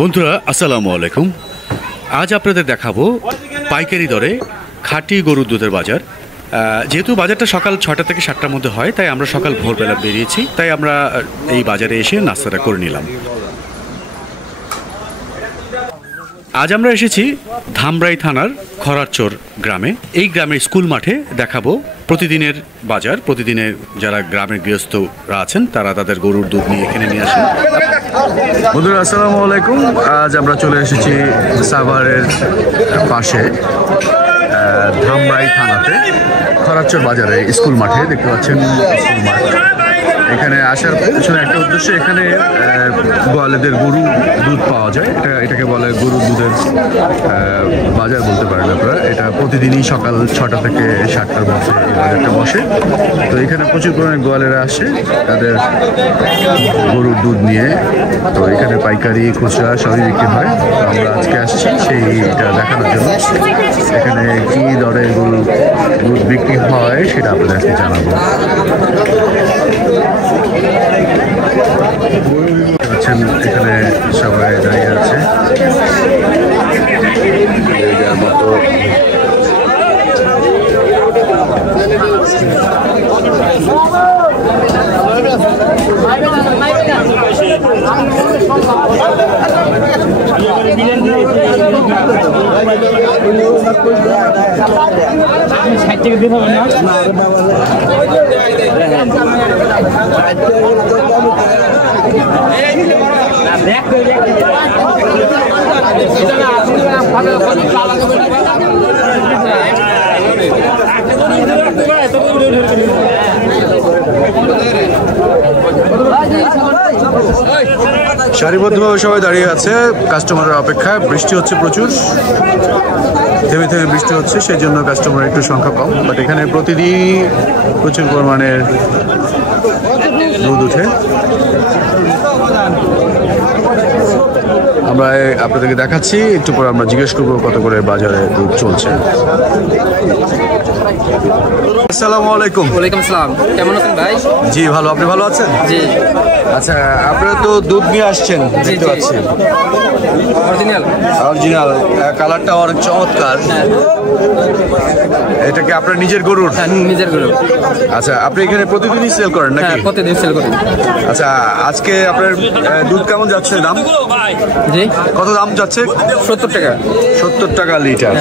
বন্ধুরা আসসালামু আলাইকুম। আজ আপনাদের দেখাবো পাইকারি দরে খাঁটি গরুর দুধের বাজার। যেহেতু বাজারটা সকাল 6টা থেকে 7টার মধ্যে হয়, তাই আমরা সকাল ভোরবেলা বেরিয়েছি, তাই আমরা এই বাজারে এসে নাস্তাটা করে নিলাম। আজ আমরা এসেছি ধামরাই থানার খরারচর গ্রামে। এই গ্রামের স্কুল মাঠে দেখাবো প্রতিদিনের বাজার। প্রতিদিনের যারা গ্রামের গৃহস্থরা আছেন তারা তাদের গরুর দুধ নিয়ে এখানে নিয়ে আসেন। বন্ধুরা আসসালামু আলাইকুম। আজ আমরা চলে এসেছি সাভারের পাশে ধামরাই থানাতে খরারচর বাজারে স্কুল মাঠে। দেখতে পাচ্ছেন স্কুল মাঠ। এখানে আসার পিছনে একটা উদ্দেশ্য, এখানে গোয়ালেদের গরু দুধ পাওয়া যায়। এটাকে বলে গরুর দুধের বাজার বলতে পারেন আপনারা। এটা প্রতিদিনই সকাল 6টা থেকে 7টার মধ্যে এই বাজারটা বসে। তো এখানে প্রচুর পরিমাণে গোয়ালেরা আসে তাদের গরুর দুধ নিয়ে। তো এখানে পাইকারি খুচরা সবই বিক্রি হয়। আমরা আজকে আসছি সেইটা দেখানোর জন্য। এখানে কী দরে গরুর দুধ বিক্রি হয় সেটা আপনাদেরকে জানাবো। এখানে সবাই দাঁড়িয়ে আছে মতো। সারিবদ্ধভাবে সবাই দাঁড়িয়ে আছে কাস্টমারের অপেক্ষায়। বৃষ্টি হচ্ছে প্রচুর, থেমে থেমে বৃষ্টি হচ্ছে, সেই জন্য কাস্টমার একটু সংখ্যা কম। বাট এখানে প্রতিদিন প্রচুর পরিমাণের দুধ উঠে। আমরা আপনাদেরকে দেখাচ্ছি, একটু পরে আমরা জিজ্ঞেস করবো কত করে বাজারে দুধ চলছে। আসসালামু আলাইকুম। ওয়ালাইকুম আসসালাম। কেমন আছেন ভাই? জি ভালো, আপনি ভালো আছেন? জি। আচ্ছা, আপনারা তো দুধ নিয়ে আসছেন, দেখতে পাচ্ছি অরিজিনাল কালারটা অনেক চমৎকার। এটা কি আপনার নিজের গরুর? হ্যাঁ, নিজের গরু। আচ্ছা, আপনি এখানে প্রতিদিনই সেল করেন নাকি? হ্যাঁ, প্রতিদিন সেল করি। আচ্ছা, আজকে আপনার দুধ কেমন যাচ্ছে দাম? জি, কত দাম যাচ্ছে? 70 টাকা। 70 টাকা লিটার।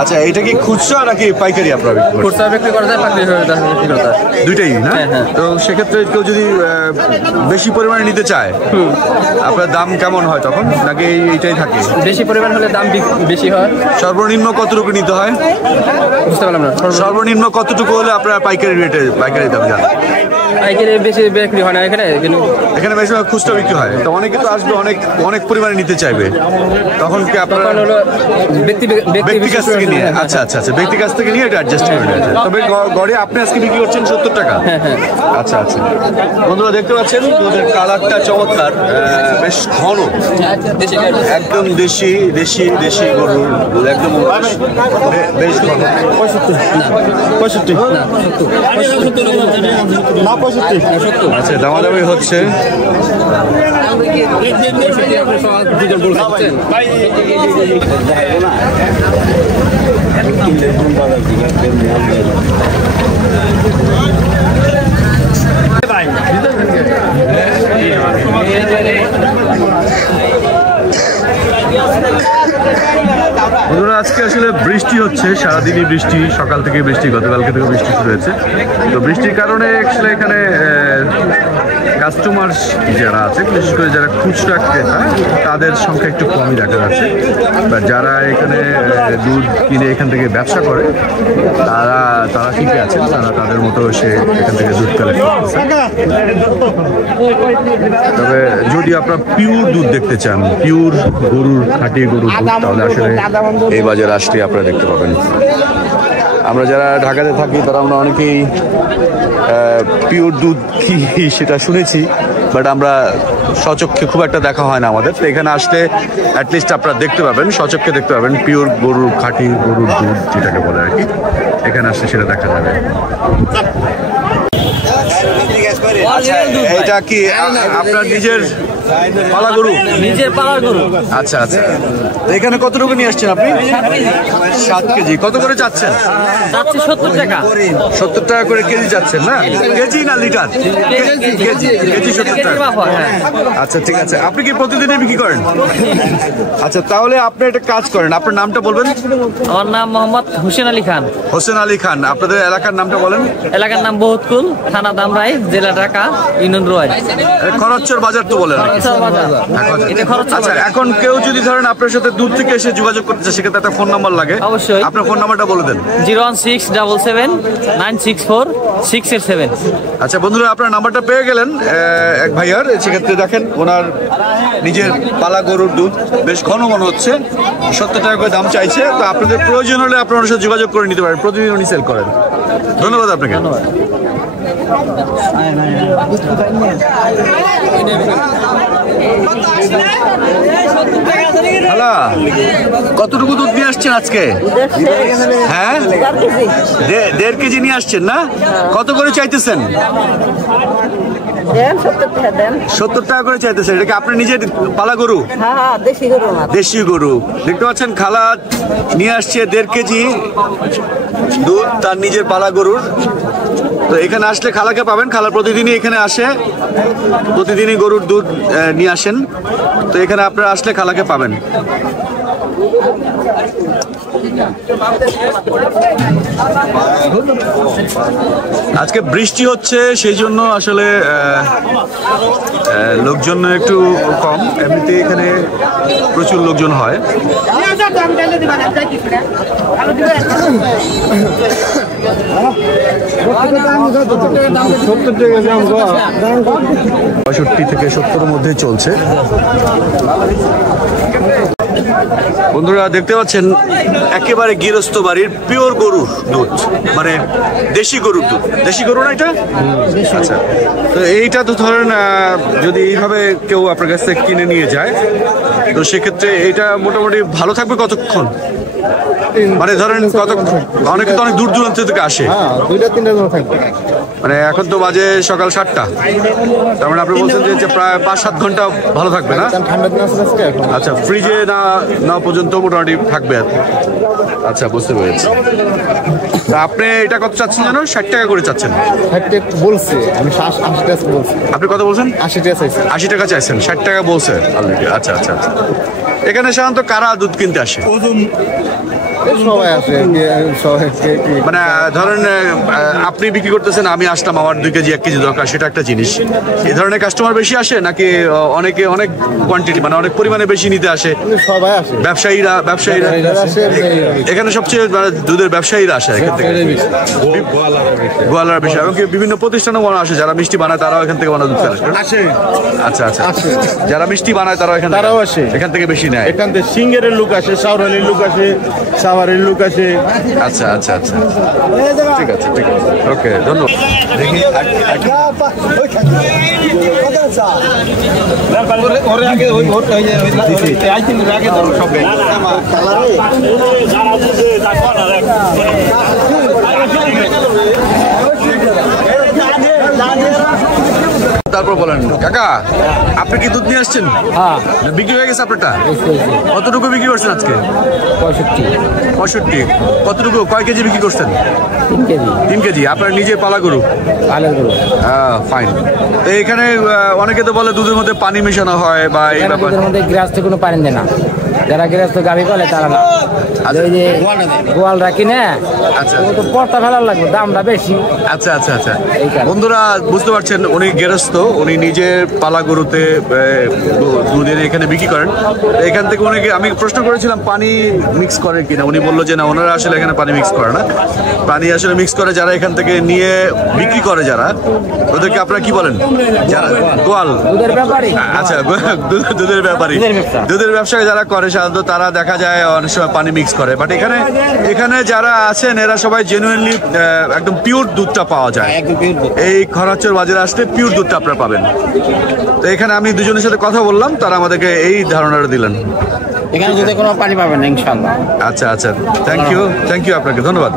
আচ্ছা, এটা কি খুচরা নাকি পাইকারি আপনার? খুচরা বিক্রি করা যায়, পাইকারি বিক্রি করা যায়, দুইটাই না? হ্যাঁ। তো সেক্ষেত্রে কেউ যদি বেশি পরিমাণে নিতে চায় আপনার দাম কেমন হয় তখন, নাকি এইটাই থাকে? বেশি পরিমাণ হলে দাম বেশি হয়। সর্বনিম্ন কতটুকু নিতে হয়? বুঝতে পারলাম না। সর্বনিম্ন কতটুকু হলে আপনার পাইকারি রেটে পাইকারি দাম জানেন? পাইকারি বেশি বিক্রি হয় না এখানে, কিন্তু এখানে বেশিরভাগ খুচরা বিক্রি হয়। তো অনেকে তো আসবে, অনেক পরিমাণে নিতে চাইবে, তখন কি আপনার হলো ব্যক্তি কাছ থেকে নিয়ে? আচ্ছা, ব্যক্তি কাছ থেকে নিয়ে এটা অ্যাডজাস্ট করে নেওয়া যায়। তবে গড়ে আপনি আজকে বিক্রি করছেন 70 টাকা। হ্যাঁ। আচ্ছা। বন্ধুরা দেখতে পাচ্ছেন দুধের কালারটা চমৎকার, বেশ ঘন, একদম দেশি গরুর দুধ, একদম বেশ ঘন। 65। আচ্ছা, দামাদামি হচ্ছে। আজকে আসলে বৃষ্টি হচ্ছে, সারাদিনই বৃষ্টি, সকাল থেকে বৃষ্টি, গতকালকে থেকে বৃষ্টি শুরু হয়েছে। তো বৃষ্টির কারণে আসলে এখানে কাস্টমার যারা আছে, বিশেষ করে যারা খুচরা ক্রেতা, তাদের সংখ্যা একটু কমই দেখা যাচ্ছে। বা যারা এখানে দুধ কিনে এখান থেকে ব্যবসা করে তারা ঠিকই আছেন, তারা তাদের মতো এসে এখান থেকে দুধ কালেক্ট করতেছে। তবে যদি আপনারা পিওর দুধ দেখতে চান, পিওর গরুর, খাঁটি গরুর দুধ, তাহলে আসলে এই বাজারে আসলে আপনারা দেখতে পাবেন। আমরা যারা ঢাকাতে থাকি তারা আমরা অনেকেই পিওর দুধ কি সেটা শুনেছি, বাট আমরা সচক্ষে খুব একটা দেখা হয় না আমাদের। তো এখানে আসলে অ্যাটলিস্ট আপনারা দেখতে পাবেন, সচক্ষে দেখতে পাবেন পিওর গরুর, খাঁটি গরুর দুধ যেটাকে বলে আর কি। এখানে আসলে সেটা দেখা যাবে। এটা কি আপনার নিজের পালা গরু? নিজের পালার গরু। আচ্ছা আচ্ছা। তো এখানে কতটুকু নিয়ে আসছেন আপনি? 7 কেজি। কত করে চাচ্ছেন? যাচ্ছে 70 টাকা। 70 টাকা করে কেজি যাচ্ছেন না? কেজি না লিটার? কেজি 70 টাকা। আচ্ছা ঠিক আছে। আপনি কি প্রতিদিনই বিক্রি করেন? আচ্ছা তাহলে আপনি একটা কাজ করেন, আপনার নামটা বলবেন। আমার নাম মোহাম্মদ হোসেন আলী খান। হোসেন আলী খান। আপনাদের এলাকার নামটা বলেন। এলাকার নাম বহুতকুল, থানা দামরাই, জেলা ঢাকা, ইউনিয়ন রোয়াই। খরচর বাজার তো বলেন। আচ্ছা এখন কেউ যদি ধরেন আপনার সাথে দূর থেকে এসে যোগাযোগ করতে চায় সেক্ষেত্রে একটা ফোন নাম্বার লাগে। অবশ্যই। আপনার ফোন নাম্বারটা বলে দেন। 01677964687। আচ্ছা বন্ধুরা, আপনার নাম্বারটা পেয়ে গেলেন এক ভাইয়ার। সেক্ষেত্রে দেখেন ওনার নিজের পালা গরুর দুধ বেশ ঘন ঘন হচ্ছে, 70 টাকা করে দাম চাইছে। তো আপনাদের প্রয়োজন হলে আপনার ওনার সাথে যোগাযোগ করে নিতে পারেন, প্রতিদিন উনি সেল করেন। ধন্যবাদ আপনাকে। হ্যালো, কতটুকু দুধ নিয়ে আসছেন আজকে? হ্যাঁ, 1.5 কেজি নিয়ে আসছেন না? কত করে চাইতেছেন? 70 টাকা করে চাইতেছেন। এটা কি আপনার নিজের পালা গরু? দেশি গরু। দেখতে পাচ্ছেন খালা নিয়ে আসছে 1.5 কেজি দুধ তার নিজের পালা গরুর। তো এখানে আসলে খালাকে পাবেন। খালা প্রতিদিনই এখানে আসে, প্রতিদিনই গরুর দুধ নিয়ে আসেন। তো এখানে আপনারা আসলে খালাকে পাবেন। আজকে বৃষ্টি হচ্ছে, সেই জন্য আসলে লোকজন একটু কম। এমনিতে এখানে প্রচুর লোকজন হয়। 65 থেকে 70 মধ্যে চলছে। বন্ধুরা দেখতে পাচ্ছেন একেবারে গৃহস্থ বাড়ির পিওর গরুর দুধ, মানে দেশি গরুর দুধ। দেশি গরু না এটা? আচ্ছা। তো এইটা তো ধরেন যদি এইভাবে কেউ আপনার কাছ থেকে কিনে নিয়ে যায়, তো সেক্ষেত্রে এটা মোটামুটি ভালো থাকবে কতক্ষণ? মানে ধরেন অনেকে তো অনেক দূর দূরান্ত থেকে আসে। 2-3 দিন থাকবে। মানে এখন তো বাজে সকাল 7টা, তার মানে আপনি বলছেন যে প্রায় 5-7 ঘন্টা ভালো থাকবে না? ঠান্ডা দিন আসলে আচ্ছা, ফ্রিজে না পর্যন্ত মোটামুটি থাকবে। আচ্ছা, বুঝতে পেরেছি। তা আপনি এটা কত চাচ্ছেন জানো? 60 টাকা করে চাচ্ছেন? 60 বলছে, আমি 80 টাকা বলছি। আপনি কত বলছেন? 80 টাকা চাইছি। 80 টাকা চাইছেন, 60 টাকা বলছে অলরেডি। আচ্ছা আচ্ছা আচ্ছা। এখানে সাধারণত কারা দুধ কিনতে আসে? সবাই আসে, মানে ধরেন আপনি বিক্রি করতেছেন, আমি আসলাম, আমার 2 কেজি 1 কেজি দরকার, সেটা একটা জিনিস। এই ধরনের কাস্টমার বেশি আসে নাকি অনেকে অনেক কোয়ান্টিটি মানে অনেক পরিমাণে বেশি নিতে আসে? সবাই আসে। ব্যবসায়ীরা এখানে সবচেয়ে দুধের ব্যবসায়ীরা আসে এখান থেকে, গোয়ালার বেশি। এবং বিভিন্ন প্রতিষ্ঠানও মনে আসে, যারা মিষ্টি বানায় তারাও এখান থেকে দুধ আসে। আচ্ছা আচ্ছা, যারা মিষ্টি বানায় তারাও এখান থেকে বেশি নেয়। এখান থেকে সিঙ্গের লোক আসে, সাউরালির লোক আসে, সাভারের লোক আসে। আচ্ছা আচ্ছা আচ্ছা, ঠিক আছে ঠিক আছে, ওকে, ধন্যবাদ। দেখি তারপর বলেন। কাকা, আপনি কি দুধ নিয়ে আসছেন? হ্যাঁ, বিক্রি হয়ে গেছে আপনারটা? কতটুকু বিক্রি করছেন আজকে? 65। কতটুকু, কয় কেজি বিক্রি করছেন? 3 কেজি। আপনার নিজে পালা গরু? ফাইন। তো এখানে অনেকে তো বলে দুধের মধ্যে পানি মেশানো হয় বা এই ব্যাপার। দুধের মধ্যে গৃহস্থ কোনো পানি দেয় না, যারা গৃহস্থ গাভী করে তারা না। ওই যে গোয়াল রাখি না, আচ্ছা, তো পর্তা ফেলার লাগবে, দামটা বেশি। আচ্ছা আচ্ছা আচ্ছা। বন্ধুরা বুঝতে পারছেন, উনি গৃহস্থ, উনি নিজের পালা গরুতে দুধ এনে এখানে বিক্রি করেন। এখান থেকে উনিকে আমি প্রশ্ন করেছিলাম পানি মিক্স করে কিনা, উনি বললো যে না, ওনারা আসলে এখানে পানি মিক্স করে না। পানি আসলে মিক্স করে যারা এখান থেকে নিয়ে বিক্রি করে, যারা ওদেরকে আপনারা কি বলেন? যারা গোয়াল দুধের ব্যাপারী। আচ্ছা, দুধের ব্যাপারী, দুধের ব্যবসা যারা করে সাধারণত তারা দেখা যায় অনেক সময় পানি মিক্স করে। বাট এখানে যারা আছেন এরা সবাই জেনুইনলি একদম পিওর দুধটা পাওয়া যায়। এই খরাচর বাজারে আসলে পিওর দুধটা আপনারা পাবেন। তো এখানে আমি দুজনের সাথে কথা বললাম, তারা আমাদেরকে এই ধারণাটা দিলেন। এখানে দুধে কোনো পানি পাবেন না ইনশাআল্লাহ। আচ্ছা আচ্ছা, থ্যাংক ইউ আপনাকে, ধন্যবাদ।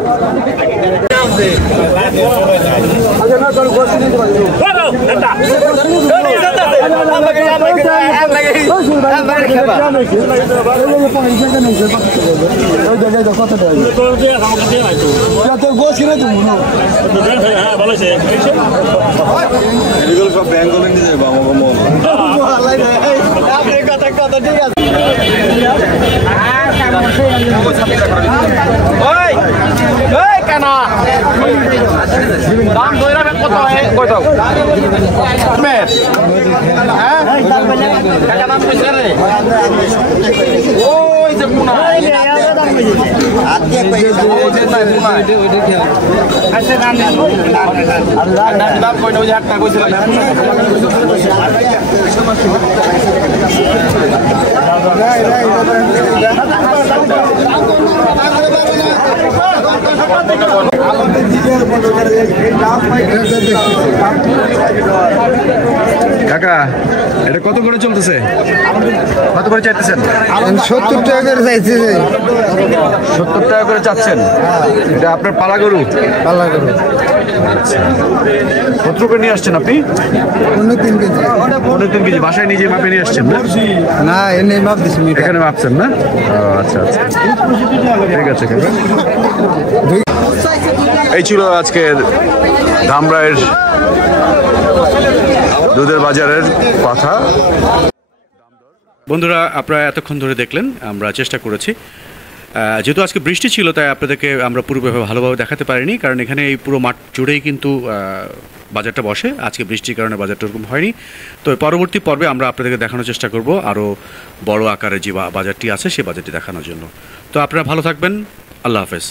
সব ব্যাংক করে নিয়ে যাবো কাকা এটা কত করে চলতেছে, কত করে চাইতেছেন? 70 টাকা করে চাইছি। 70 টাকা করে চাচ্ছেন। এটা আপনার পালা গরু? পাল্লা করো কত করে নিয়ে আসছেন আপনি? 3 কেজি। 3 কেজি বাসায় নিজে মাপে নিয়ে আসছেন না? না এনে মাপ দিছি মিটার। এখানে মাপছেন না? আচ্ছা আচ্ছা, ঠিক আছে কাকা। এই ছিল আজকের ধামরাইয়ের দুধের বাজারের কথা। বন্ধুরা, আপনারা এতক্ষণ ধরে দেখলেন, আমরা চেষ্টা করেছি, যেহেতু আজকে বৃষ্টি ছিল তাই আপনাদেরকে আমরা পুরোভাবে ভালোভাবে দেখাতে পারিনি, কারণ এখানে এই পুরো মাঠ জুড়েই কিন্তু বাজারটা বসে। আজকে বৃষ্টির কারণে বাজারটা ওরকম হয়নি। তো পরবর্তী পর্বে আমরা আপনাদেরকে দেখানোর চেষ্টা করব আরও বড় আকারে যে বাজারটি আছে সেই বাজারটি দেখানোর জন্য। তো আপনারা ভালো থাকবেন। আল্লাহ হাফেজ।